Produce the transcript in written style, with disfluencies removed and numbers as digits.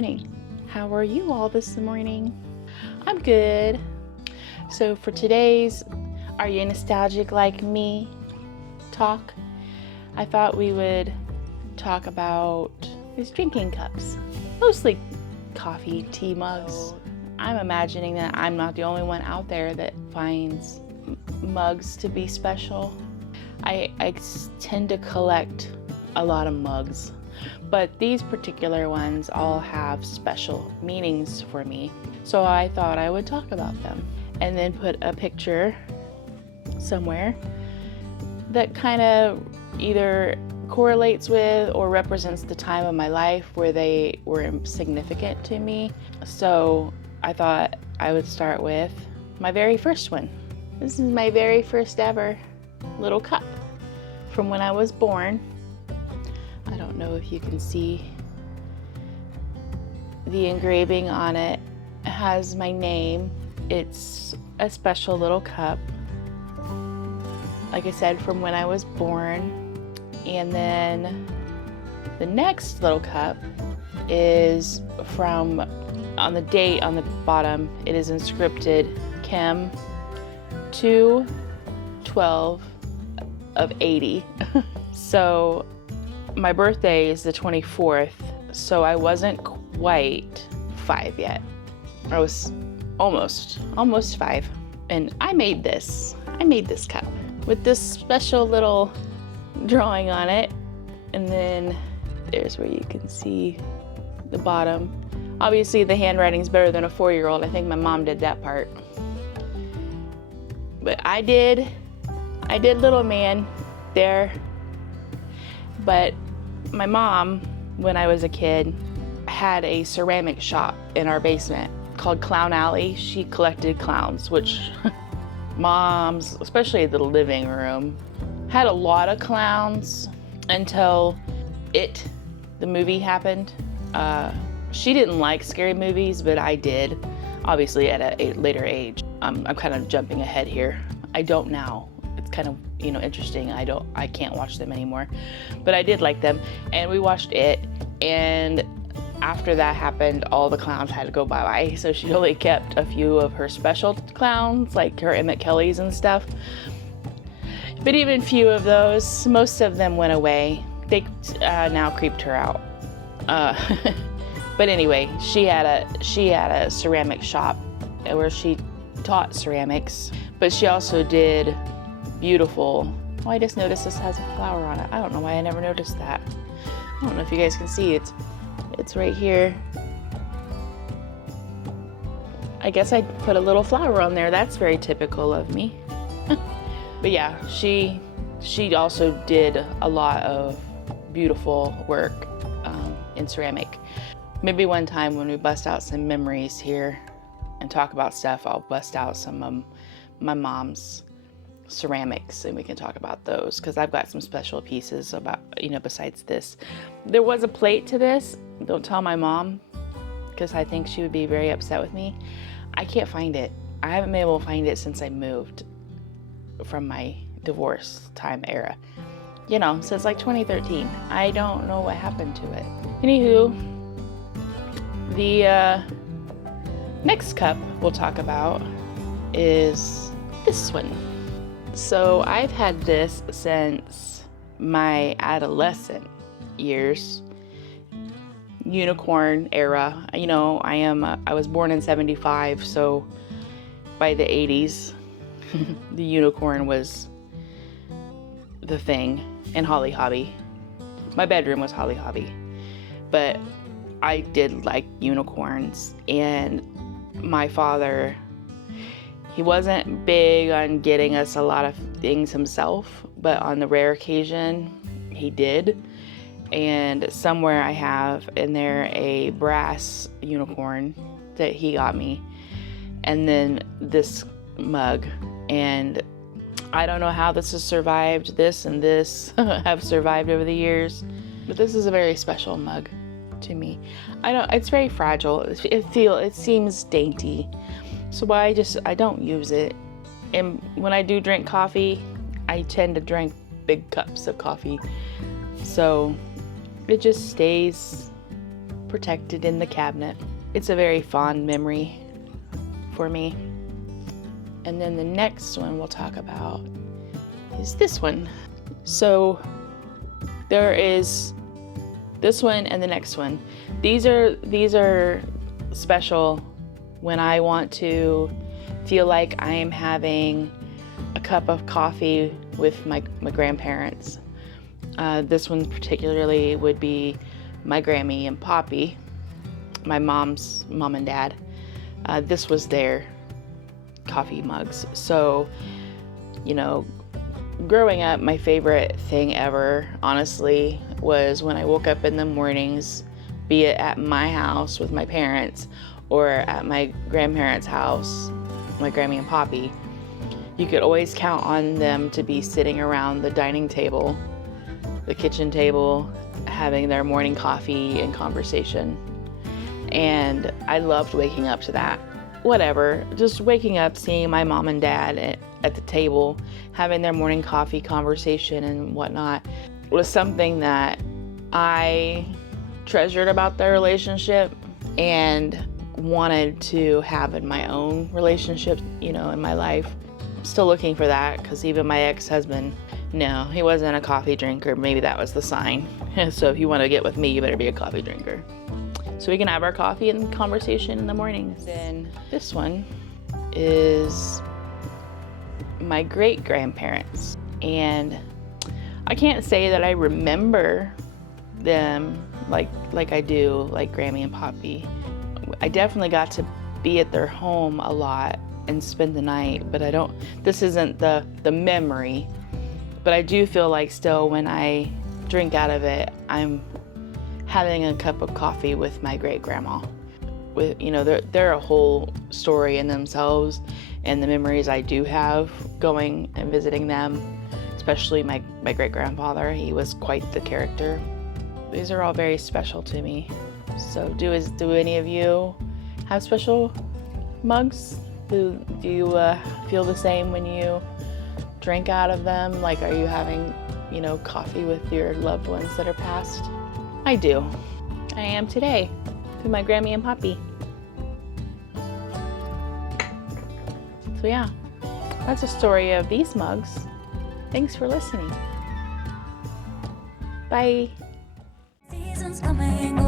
morning. How are you all this morning? I'm good. So for today's Are You Nostalgic Like Me talk, I thought we would talk about these drinking cups, mostly coffee, tea mugs. I'm imagining that I'm not the only one out there that finds mugs to be special. I tend to collect a lot of mugs, but these particular ones all have special meanings for me. So I thought I would talk about them and then put a picture somewhere that kind of either correlates with or represents the time of my life where they were significant to me. So I thought I would start with my very first one. This is my very first ever little cup from when I was born. I don't know if you can see the engraving on it. It has my name. It's a special little cup, like I said, from when I was born. And then the next little cup is from, on the date on the bottom, it is inscripted Chem 2/12 of 80. So my birthday is the 24th, so I wasn't quite 5 yet. I was almost 5, and I made this cup with this special little drawing on it, and then there's where you can see the bottom. Obviously the handwriting's better than a 4-year-old. I think my mom did that part, but I did little man there. But my mom, when I was a kid, had a ceramic shop in our basement called Clown Alley. She collected clowns, which moms, especially the living room, had a lot of clowns until the movie happened. She didn't like scary movies, but I did, obviously at a later age. I'm kind of jumping ahead here. I don't now. It's kind of, interesting. I can't watch them anymore, but I did like them, and we watched it. And after that happened, all the clowns had to go bye-bye. So she only kept a few of her special clowns, like her Emmett Kellys and stuff. But even few of those, most of them went away. They now creeped her out. But anyway, she had a ceramic shop where she taught ceramics, but she also did beautiful. Oh, I just noticed this has a flower on it. I don't know why I never noticed that. I don't know if you guys can see it. It's right here. I guess I put a little flower on there. That's very typical of me. But yeah, she also did a lot of beautiful work in ceramic. Maybe one time when we bust out some memories here and talk about stuff, I'll bust out some of my mom's ceramics and we can talk about those, because I've got some special pieces about, besides this. There was a plate to this. Don't tell my mom, because I think she would be very upset with me. I can't find it. I haven't been able to find it since I moved from my divorce time era. Since like 2013. I don't know what happened to it. Anywho, the next cup we'll talk about is this one. So I've had this since my adolescent years, unicorn era. I was born in 75, so by the 80s, the unicorn was the thing, and Holly Hobby. My bedroom was Holly Hobby, but I did like unicorns. And my father, he wasn't big on getting us a lot of things himself, but on the rare occasion he did. And somewhere I have in there a brass unicorn that he got me, and then this mug. And I don't know how this has survived. This and this have survived over the years, but this is a very special mug to me. It's very fragile. It seems dainty, so I don't use it. And when I do drink coffee, I tend to drink big cups of coffee, so it just stays protected in the cabinet. It's a very fond memory for me. And then the next one we'll talk about is this one. So there is this one and the next one. These are special when I want to feel like I am having a cup of coffee with my grandparents. This one particularly would be my Grammy and Poppy, my mom's mom and dad. This was their coffee mugs. So, you know, growing up, my favorite thing ever, honestly, was when I woke up in the mornings, be it at my house with my parents or at my grandparents' house, my Grammy and Poppy. You could always count on them to be sitting around the dining table, the kitchen table, having their morning coffee and conversation. And I loved waking up to that. Whatever, just waking up, seeing my mom and dad at the table, having their morning coffee conversation and whatnot, was something that I treasured about their relationship and wanted to have in my own relationship, you know, in my life. I'm still looking for that, because even my ex-husband, no, he wasn't a coffee drinker. Maybe that was the sign. So if you want to get with me, you better be a coffee drinker. So we can have our coffee and conversation in the mornings. Then this one is my great-grandparents. And I can't say that I remember them like I do, like Grammy and Poppy. I definitely got to be at their home a lot and spend the night, but this isn't the memory. But I do feel like still when I drink out of it, I'm having a cup of coffee with my great-grandma. With, you know, they're a whole story in themselves, and the memories I do have going and visiting them, especially my great-grandfather, he was quite the character. These are all very special to me. So do any of you have special mugs? Do you feel the same when you drink out of them? Like, are you having, you know, coffee with your loved ones that are passed? I do. I am today with my Grammy and Poppy. So yeah, that's the story of these mugs. Thanks for listening. Bye. Seasons coming